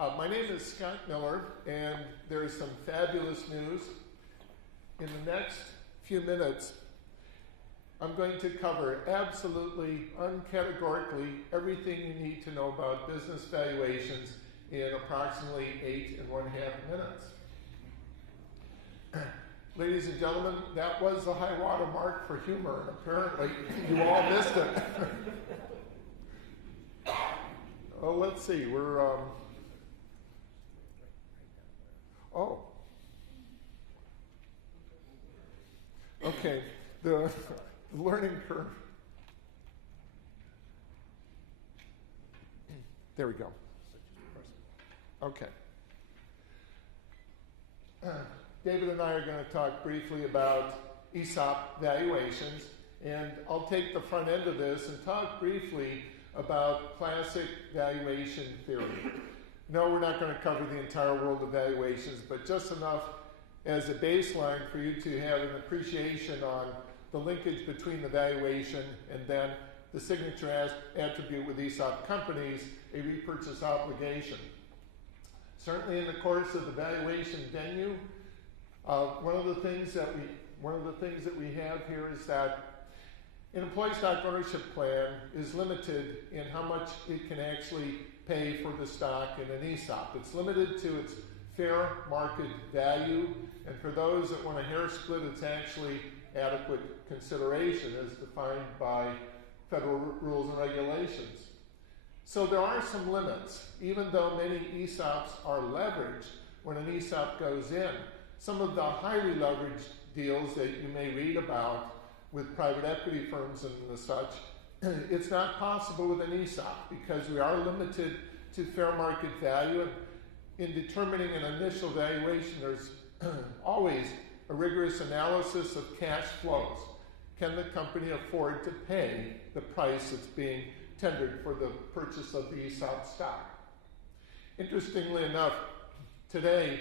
My name is Scott Miller, and there's some fabulous news. In the next few minutes, I'm going to cover absolutely, uncategorically, everything you need to know about business valuations in approximately 8.5 minutes. Ladies and gentlemen, that was the high water mark for humor, and apparently you all missed it. Well, let's see, we're, okay, the learning curve. There we go. Okay. David and I are going to talk briefly about ESOP valuations, and I'll take the front end of this and talk briefly about classic valuation theory. No, we're not going to cover the entire world of valuations, but just enough as a baseline for you to have an appreciation on the linkage between the valuation and then the signature attribute with ESOP companies, a repurchase obligation. Certainly in the course of the valuation venue, one of the things that we have here is that an employee stock ownership plan is limited in how much it can actually pay for the stock in an ESOP. It's limited to its fair market value, and for those that want a hair split, it's actually adequate consideration as defined by federal rules and regulations. So there are some limits. Even though many ESOPs are leveraged when an ESOP goes in, some of the highly leveraged deals that you may read about with private equity firms and the such, it's not possible with an ESOP because we are limited to fair market value. In determining an initial valuation, there's always a rigorous analysis of cash flows. Can the company afford to pay the price that's being tendered for the purchase of the ESOP stock? Interestingly enough, today,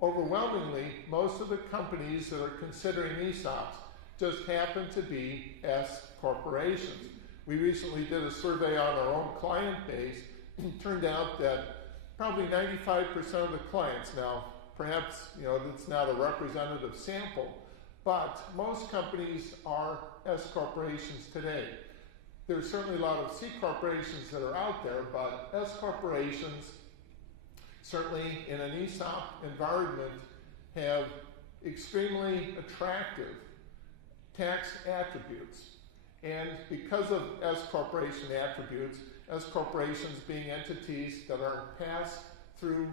overwhelmingly, most of the companies that are considering ESOPs just happen to be S corporations. We recently did a survey on our own client base, and it turned out that probably 95% of the clients, now perhaps that's not a representative sample, but most companies are S corporations today. There's certainly a lot of C corporations that are out there, but S corporations, certainly in an ESOP environment, have extremely attractive tax attributes. And because of S corporation attributes, S corporations being entities that are passed through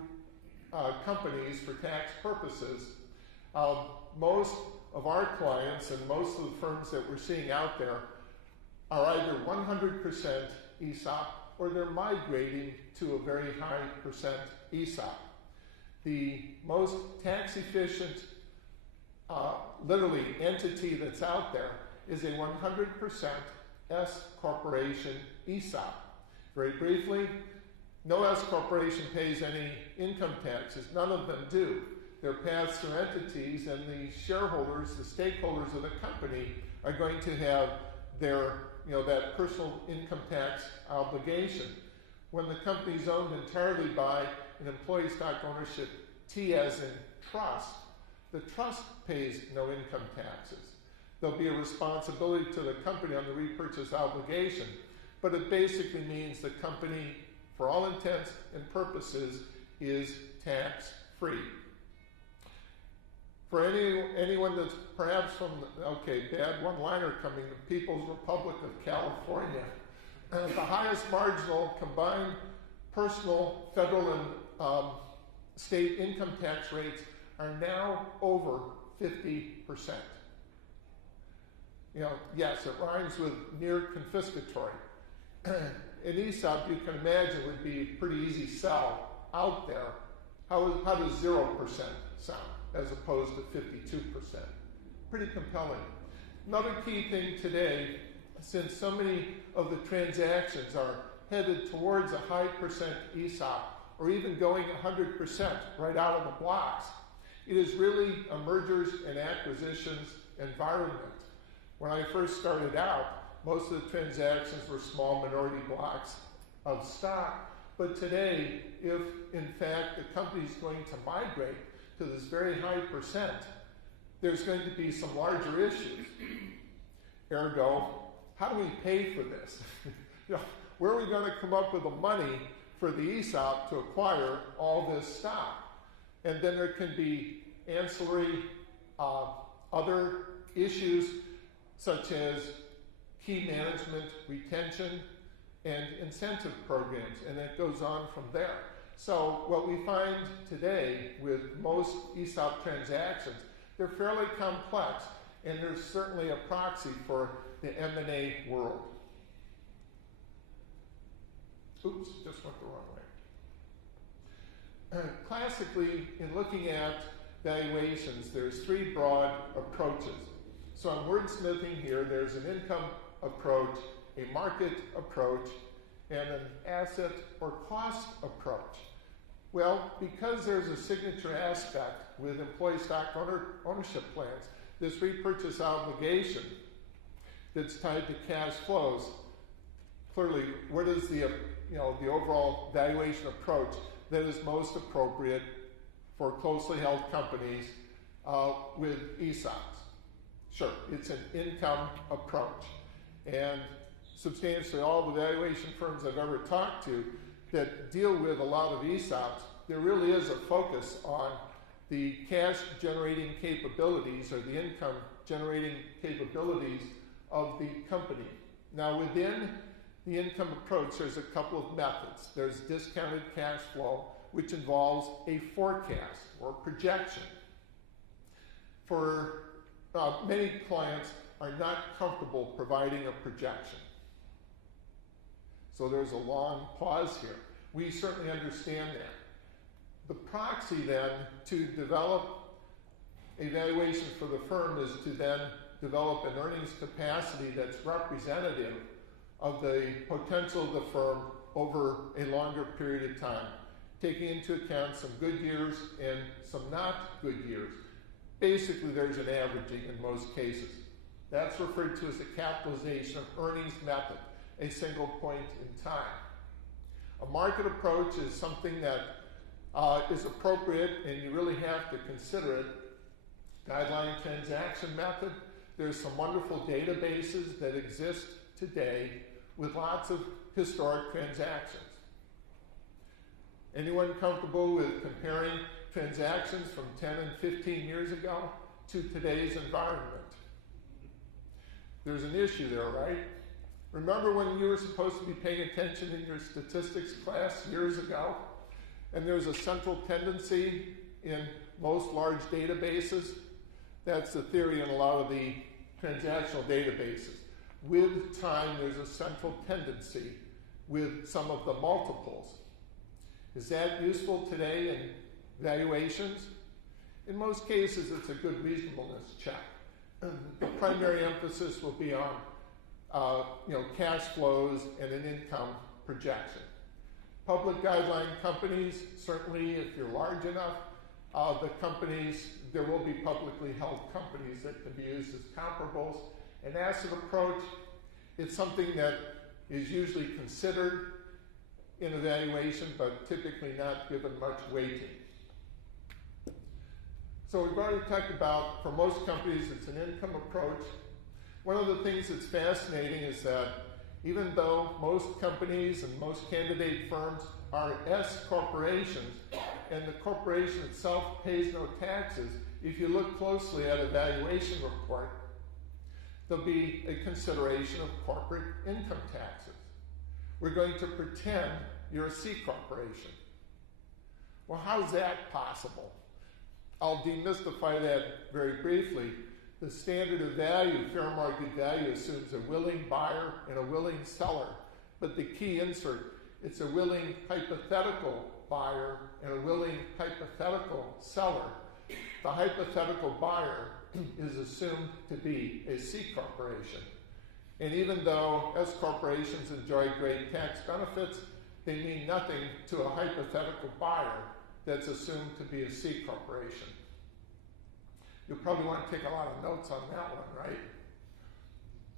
companies for tax purposes, most of our clients and most of the firms that we're seeing out there are either 100% ESOP or they're migrating to a very high percent ESOP. The most tax efficient literally entity that's out there is a 100% S corporation ESOP. Very briefly, no S corporation pays any income taxes. None of them do. They're pass-through entities, and the shareholders, the stakeholders of the company, are going to have their, that personal income tax obligation. When the company is owned entirely by an employee stock ownership, T as in trust, the trust pays no income taxes. There'll be a responsibility to the company on the repurchase obligation, but it basically means the company, for all intents and purposes, is tax-free. For anyone that's perhaps from, bad one-liner coming, the People's Republic of California, the highest marginal combined personal, federal, and state income tax rates are now over 50%. Yes, it rhymes with near confiscatory. An ESOP, you can imagine, would be a pretty easy sell out there. How does 0% sound as opposed to 52%? Pretty compelling. Another key thing today, since so many of the transactions are headed towards a high percent ESOP, or even going 100% right out of the blocks, it is really a mergers and acquisitions environment. When I first started out, most of the transactions were small minority blocks of stock, But today, if in fact the company is going to migrate to this very high percent, there's going to be some larger issues. Ergo, how do we pay for this? Where are we going to come up with the money for the ESOP to acquire all this stock? And then there can be ancillary other issues such as key management, retention, and incentive programs, and it goes on from there. So what we find today with most ESOP transactions, they're fairly complex, and there's certainly a proxy for the M&A world. Oops, just went the wrong way. Classically, in looking at valuations, there's three broad approaches. So I'm wordsmithing here. There's an income approach, a market approach, and an asset or cost approach. Well, because there's a signature aspect with employee stock ownership plans, this repurchase obligation that's tied to cash flows, clearly, what is the overall valuation approach that is most appropriate for closely held companies with ESOPs? Sure, it's an income approach. And substantially all the valuation firms I've ever talked to that deal with a lot of ESOPs, there really is a focus on the cash generating capabilities or the income generating capabilities of the company. Now within the income approach, there's a couple of methods. There's discounted cash flow, which involves a forecast or projection. For many clients are not comfortable providing a projection. So there's a long pause here. We certainly understand that. The proxy then to develop a valuation for the firm is to then develop an earnings capacity that's representative of the potential of the firm over a longer period of time, taking into account some good years and some not good years. Basically, there's an averaging in most cases. That's referred to as the capitalization of earnings method, a single point in time. A market approach is something that is appropriate, and you really have to consider it. Guideline transaction method, there's some wonderful databases that exist today with lots of historic transactions. Anyone comfortable with comparing transactions from 10 and 15 years ago to today's environment? There's an issue there, right? Remember when you were supposed to be paying attention in your statistics class years ago? And there's a central tendency in most large databases. That's the theory in a lot of the transactional databases. With time, there's a central tendency with some of the multiples. Is that useful today in valuations? In most cases, it's a good reasonableness check. The primary emphasis will be on cash flows and an income projection. Public guideline companies, certainly if you're large enough, the companies, there will be publicly held companies that can be used as comparables. An asset approach, it's something that is usually considered in evaluation, but typically not given much weighting. So we've already talked about, for most companies, it's an income approach. One of the things that's fascinating is that even though most companies and most candidate firms are S corporations, and the corporation itself pays no taxes, if you look closely at a valuation report, there'll be a consideration of corporate income taxes. We're going to pretend you're a C corporation. Well, how's that possible? I'll demystify that very briefly. The standard of value, fair market value, assumes a willing buyer and a willing seller. But the key insert, it's a willing hypothetical buyer and a willing hypothetical seller. The hypothetical buyer is assumed to be a C corporation. And even though S corporations enjoy great tax benefits, they mean nothing to a hypothetical buyer that's assumed to be a C corporation. You'll probably want to take a lot of notes on that one, right?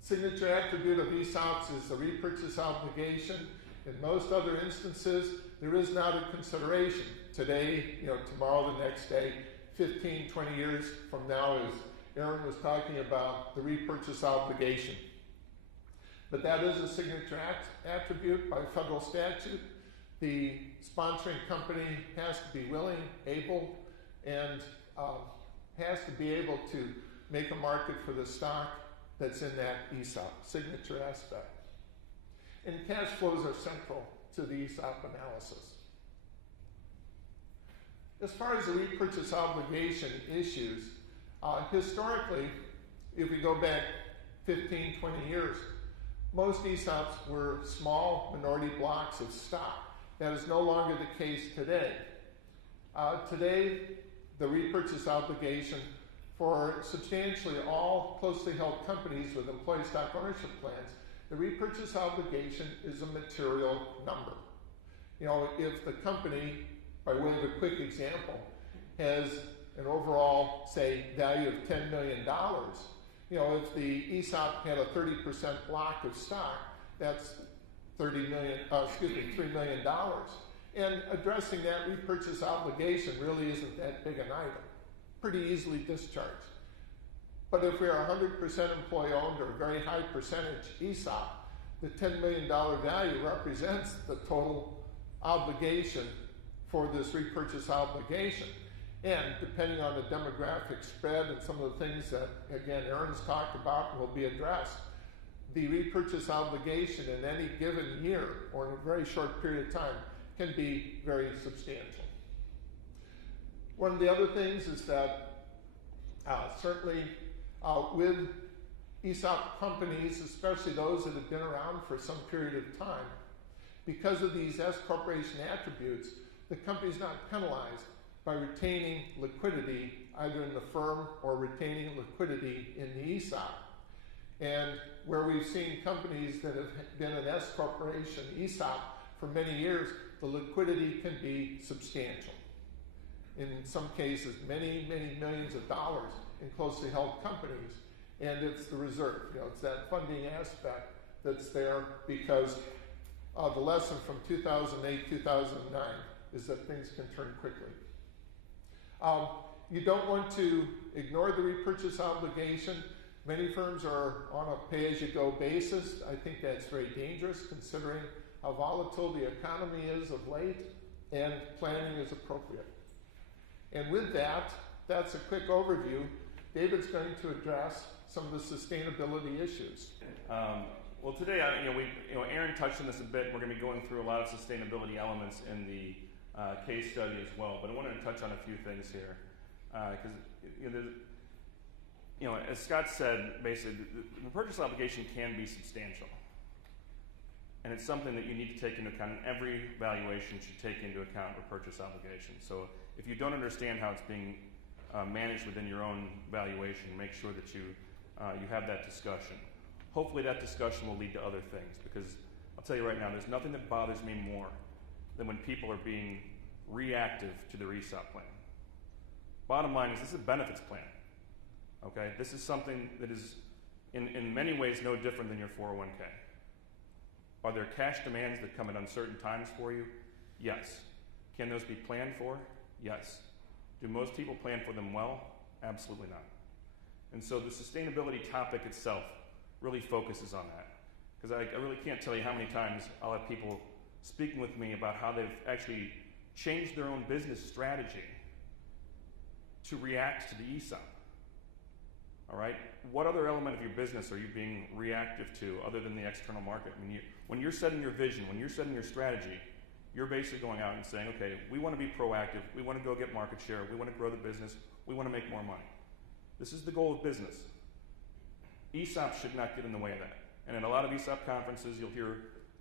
Signature attribute of ESOPs is the repurchase obligation, In most other instances, there is not a consideration. Today, tomorrow, the next day, 15, 20 years from now, as Aaron was talking about the repurchase obligation. But that is a signature attribute by federal statute. The sponsoring company has to be willing, able, and has to be able to make a market for the stock that's in that ESOP, signature aspect. And cash flows are central to the ESOP analysis. As far as the repurchase obligation issues, historically, if we go back 15, 20 years, most ESOPs were small minority blocks of stock. That is no longer the case today. Today, the repurchase obligation for substantially all closely held companies with employee stock ownership plans, the repurchase obligation is a material number. If the company, by way of a quick example, has an overall, say, value of $10 million, if the ESOP had a 30% block of stock, that's $3 million. And addressing that repurchase obligation really isn't that big an item. Pretty easily discharged. But if we're 100% employee owned or a very high percentage ESOP, the $10 million value represents the total obligation for this repurchase obligation. And depending on the demographic spread and some of the things that, again, Aaron's talked about and will be addressed, the repurchase obligation in any given year or in a very short period of time can be very substantial. One of the other things is that certainly with ESOP companies, especially those that have been around for some period of time, because of these S corporation attributes, the company's not penalized by retaining liquidity either in the firm or retaining liquidity in the ESOP. And where we've seen companies that have been an S corporation ESOP for many years, the liquidity can be substantial. In some cases, many, many millions of dollars in closely held companies. And it's the reserve. It's that funding aspect that's there because the lesson from 2008, 2009 is that things can turn quickly. You don't want to ignore the repurchase obligation. Many firms are on a pay-as-you-go basis. I think that's very dangerous considering how volatile the economy is of late, and planning is appropriate. And with that, that's a quick overview. David's going to address some of the sustainability issues. Well, today, Aaron touched on this a bit. We're going to be going through a lot of sustainability elements in the case study as well, but I wanted to touch on a few things here. Because, as Scott said, basically, the purchase obligation can be substantial. And it's something that you need to take into account, and every valuation should take into account the purchase obligation. So if you don't understand how it's being managed within your own valuation, make sure that you have that discussion. Hopefully that discussion will lead to other things, because I'll tell you right now, there's nothing that bothers me more than when people are being reactive to their ESOP plan. Bottom line is, this is a benefits plan. Okay? This is something that is in many ways no different than your 401k. Are there cash demands that come at uncertain times for you? Yes. Can those be planned for? Yes. Do most people plan for them well? Absolutely not. And so the sustainability topic itself really focuses on that. Because I really can't tell you how many times I'll have people speaking with me about how they've actually changed their own business strategy to react to the ESOP. All right? What other element of your business are you being reactive to other than the external market? I mean, when you're setting your vision, when you're setting your strategy, you're basically going out and saying, okay, we want to be proactive, we want to go get market share, we want to grow the business, we want to make more money. This is the goal of business. ESOP should not get in the way of that. And in a lot of ESOP conferences, you'll hear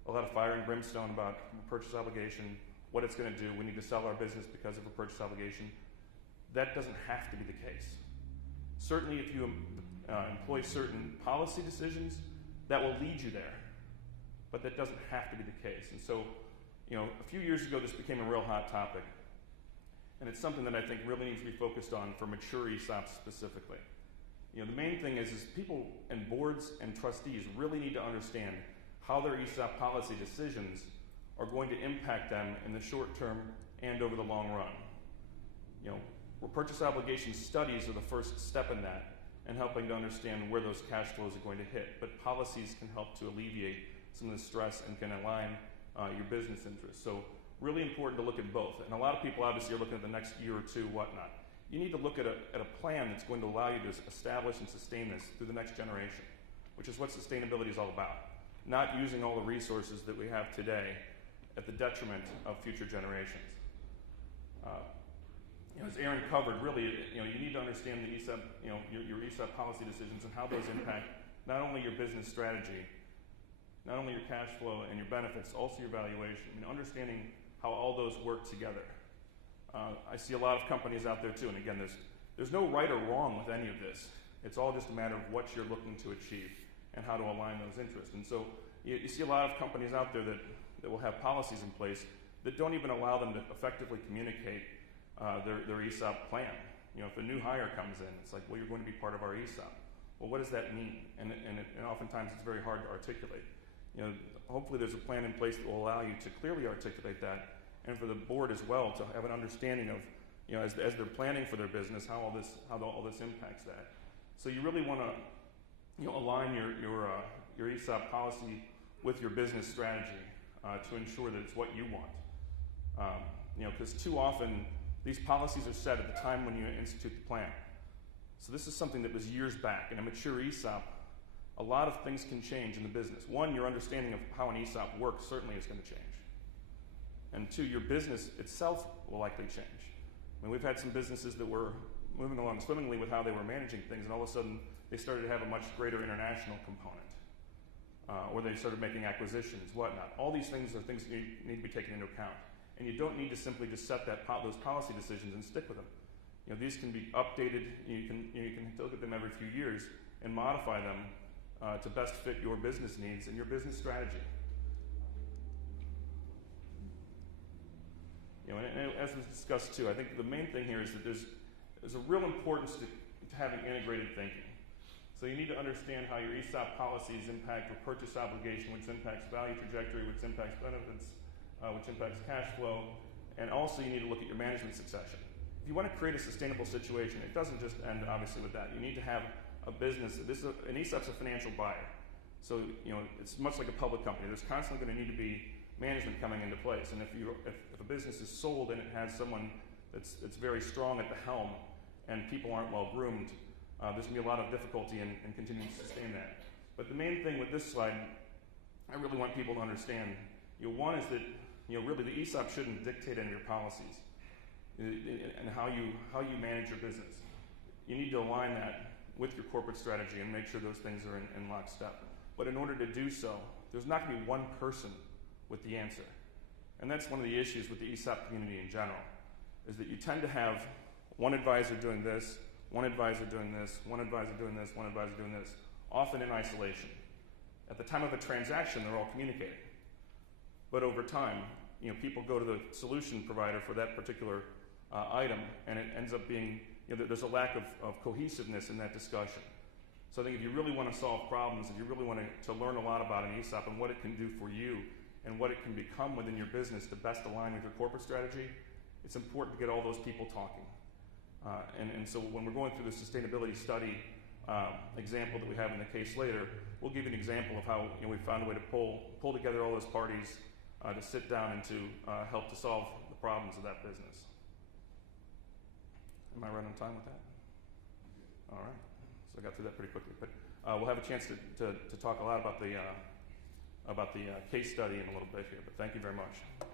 a lot of fire and brimstone about purchase obligation, what it's going to do, we need to sell our business because of a purchase obligation. That doesn't have to be the case. Certainly if you employ certain policy decisions, that will lead you there. But that doesn't have to be the case. And so, a few years ago, this became a real hot topic. And it's something that I think really needs to be focused on for mature ESOPs specifically. The main thing is people and boards and trustees really need to understand how their ESOP policy decisions are going to impact them in the short term and over the long run. Repurchase obligation studies are the first step in that and helping to understand where those cash flows are going to hit. But policies can help to alleviate some of the stress and can align your business interests. So really important to look at both. And a lot of people obviously are looking at the next year or two, whatnot. You need to look at a plan that's going to allow you to establish and sustain this through the next generation, which is what sustainability is all about. Not using all the resources that we have today at the detriment of future generations. As Aaron covered, really, you need to understand the ESOP, your ESOP policy decisions and how those impact not only your business strategy, not only your cash flow and your benefits, also your valuation. Understanding how all those work together. I see a lot of companies out there too, and again, there's no right or wrong with any of this. It's all just a matter of what you're looking to achieve and how to align those interests. And so you see a lot of companies out there that will have policies in place that don't even allow them to effectively communicate their ESOP plan. If a new hire comes in, it's like, well, you're going to be part of our ESOP. Well, what does that mean? And oftentimes it's very hard to articulate. Hopefully there's a plan in place that will allow you to clearly articulate that, and for the board as well to have an understanding of, as they're planning for their business, how all this impacts that. So you really want to, align your ESOP policy with your business strategy to ensure that it's what you want. Because too often these policies are set at the time when you institute the plan. So this is something that was years back. In a mature ESOP, a lot of things can change in the business. One, your understanding of how an ESOP works certainly is going to change. And two, your business itself will likely change. We've had some businesses that were moving along swimmingly with how they were managing things, and all of a sudden they started to have a much greater international component. Or they started making acquisitions, whatnot. All these things are things that you need to be taken into account. And you don't need to simply just set those policy decisions and stick with them. These can be updated. You can look at them every few years and modify them to best fit your business needs and your business strategy. And as was discussed too, I think the main thing here is that there's a real importance to having integrated thinking. So you need to understand how your ESOP policies impact your purchase obligation, which impacts value trajectory, which impacts benefits, which impacts cash flow, and also you need to look at your management succession. If you want to create a sustainable situation, it doesn't just end obviously with that. You need to have a business. An ESOP's a financial buyer. So it's much like a public company. There's constantly going to need to be management coming into place. And if a business is sold and it has someone that's very strong at the helm and people aren't well groomed, there's going to be a lot of difficulty in continuing to sustain that. But the main thing with this slide, I really want people to understand, one is that really the ESOP shouldn't dictate any of your policies and how you manage your business. You need to align that with your corporate strategy and make sure those things are in lockstep. But in order to do so, there's not going to be one person with the answer. And that's one of the issues with the ESOP community in general, is that you tend to have one advisor doing this, one advisor doing this, one advisor doing this, one advisor doing this, often in isolation. At the time of a transaction, they're all communicating. But over time, people go to the solution provider for that particular item, and it ends up being, there's a lack of cohesiveness in that discussion. So I think if you really want to solve problems, if you really want to learn a lot about an ESOP and what it can do for you and what it can become within your business to best align with your corporate strategy, it's important to get all those people talking. And so when we're going through the sustainability study example that we have in the case later, we'll give you an example of how we found a way to pull together all those parties to sit down and to help to solve the problems of that business. Am I right on time with that? All right. So I got through that pretty quickly. But we'll have a chance to talk a lot about the case study in a little bit here. But thank you very much.